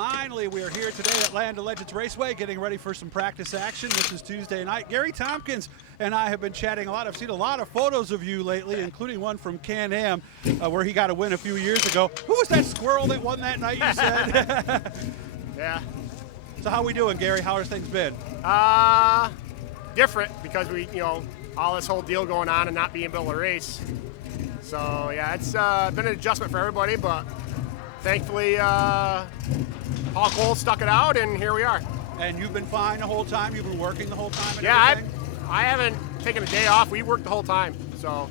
finally, we are here today at Land of Legends Raceway getting ready for some practice action. This is Tuesday night. Gary Tomkins and I have been chatting a lot. I've seen a lot of photos of you lately, including one from Can-Am where he got a win a few years ago. Who was that squirrel that won that night, you said? Yeah. So how we doing, Gary? How has things been? Different because we, all this whole deal going on and not being able to race. So, yeah, it's been an adjustment for everybody, but thankfully, Paul Cole stuck it out, and here we are. And you've been fine the whole time? You've been working the whole time? And yeah, everything? I haven't taken a day off. We worked the whole time, so,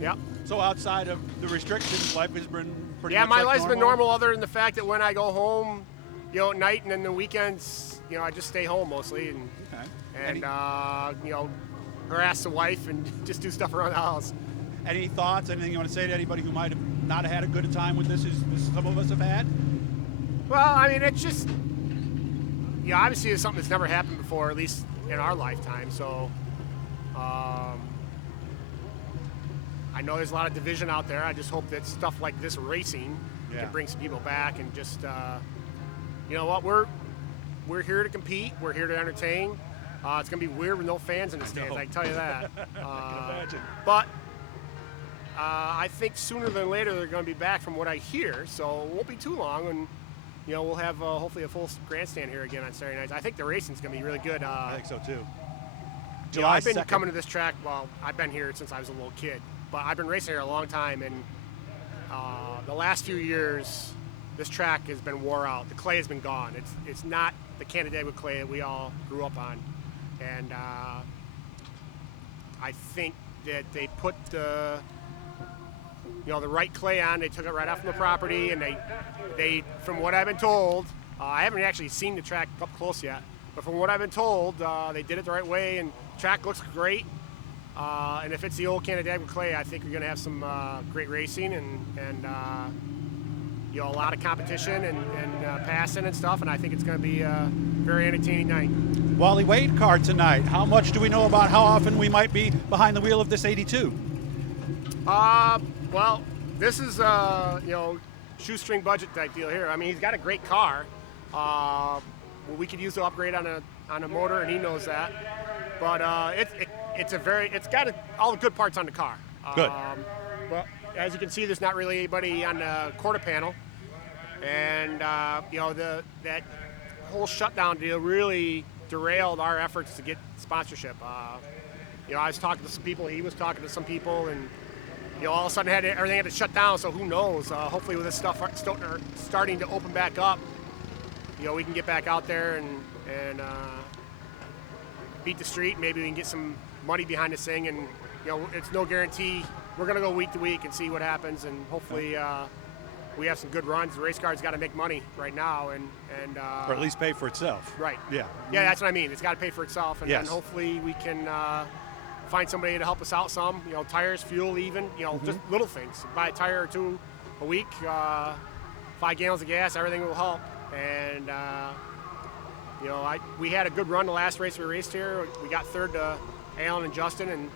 yeah. So outside of the restrictions, life has been pretty much Yeah, my like life's been normal other than the fact that when I go home, at night and then the weekends, I just stay home mostly and harass the wife and just do stuff around the house. Any thoughts, anything you want to say to anybody who might have not had a good time with this as some of us have had? Well, I mean, it's just, obviously it's something that's never happened before, at least in our lifetime. So I know there's a lot of division out there. I just hope that stuff like this racing can bring some people back and just, you know what, we're here to compete. We're here to entertain. It's going to be weird with no fans in the stands, I can tell you that. But I think sooner than later they're going to be back from what I hear, so it won't be too long, and we'll have hopefully a full grandstand here again on Saturday nights. I think the racing's going to be really good. I think so too. I've been coming to this track, I've been here since I was a little kid, but I've been racing here a long time, and the last few years this track has been wore out. The clay has been gone. It's not the Canandaigua clay that we all grew up on, and I think that they put the right clay on. They took it right off from the property, and they from what I've been told, I haven't actually seen the track up close yet, but from what I've been told, they did it the right way, and the track looks great. And if it's the old Canandaigua clay, I think we're going to have some great racing and a lot of competition and passing and stuff, and I think it's going to be a very entertaining night. Wally Wade car tonight. How much do we know about how often we might be behind the wheel of this 82? Well, this is shoestring budget type deal here. I mean, he's got a great car. We could use to upgrade on a motor, and he knows that. But it's got all the good parts on the car. Good. But as you can see, there's not really anybody on the quarter panel, and that whole shutdown deal really derailed our efforts to get sponsorship. I was talking to some people, he was talking to some people, and all of a sudden everything had to shut down. So who knows? Hopefully, with this stuff starting to open back up, we can get back out there and beat the street. Maybe we can get some money behind this thing, and it's no guarantee. We're going to go week to week and see what happens, and hopefully we have some good runs. The race car's got to make money right now, and or at least pay for itself. Right. Yeah. Yeah, that's what I mean. It's got to pay for itself, and then hopefully we can find somebody to help us out some. Tires, fuel, even. Just little things. Buy a tire or two a week, 5 gallons of gas. Everything will help. And we had a good run the last race we raced here. We got third to Alan and Justin,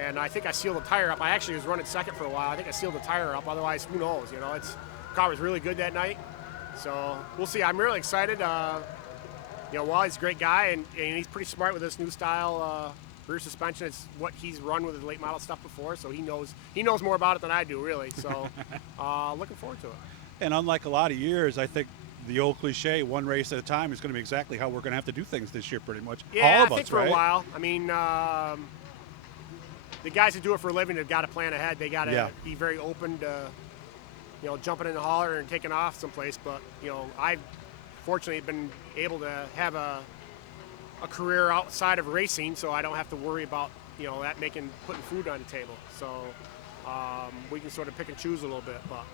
and I think I sealed the tire up. I actually was running second for a while. I think I sealed the tire up. Otherwise, who knows? The car was really good that night. So we'll see. I'm really excited. Wally's a great guy, and he's pretty smart with this new style rear suspension. It's what he's run with his late model stuff before, so he knows more about it than I do, really. So looking forward to it. And unlike a lot of years, I think the old cliche, one race at a time, is going to be exactly how we're going to have to do things this year, pretty much. Yeah, all of I think us, for right? a while. I mean, the guys who do it for a living have got to plan ahead. They got to be very open to, jumping in the hauler and taking off someplace. But I've fortunately been able to have a career outside of racing, so I don't have to worry about that putting food on the table. So we can sort of pick and choose a little bit. But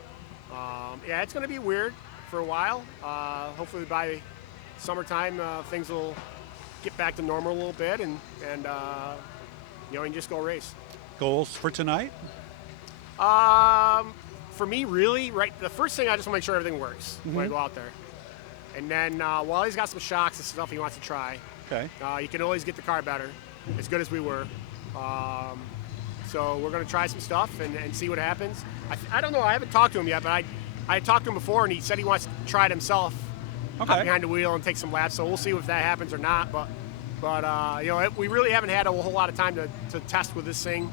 it's going to be weird for a while. Hopefully by summertime things will get back to normal a little bit, and you can just go race. Goals for tonight? For me, really, right. The first thing, I just want to make sure everything works when I go out there, and then while he's got some shocks and stuff he wants to try. Okay. You can always get the car better, as good as we were. So we're going to try some stuff and see what happens. I don't know. I haven't talked to him yet, but I talked to him before, and he said he wants to try it himself Okay. behind the wheel and take some laps. So we'll see if that happens or not. But you know, we really haven't had a whole lot of time to test with this thing.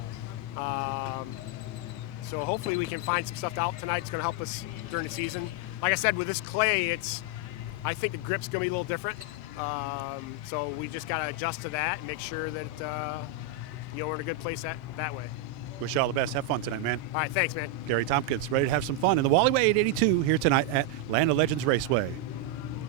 So hopefully we can find some stuff out tonight. It's going to help us during the season. Like I said, with this clay, I think the grip's going to be a little different. So we just got to adjust to that and make sure that you know, we're in a good place that way. Wish you all the best. Have fun tonight, man. All right, thanks, man. Gary Tomkins, ready to have some fun in the Wally Way 882 here tonight at Land of Legends Raceway.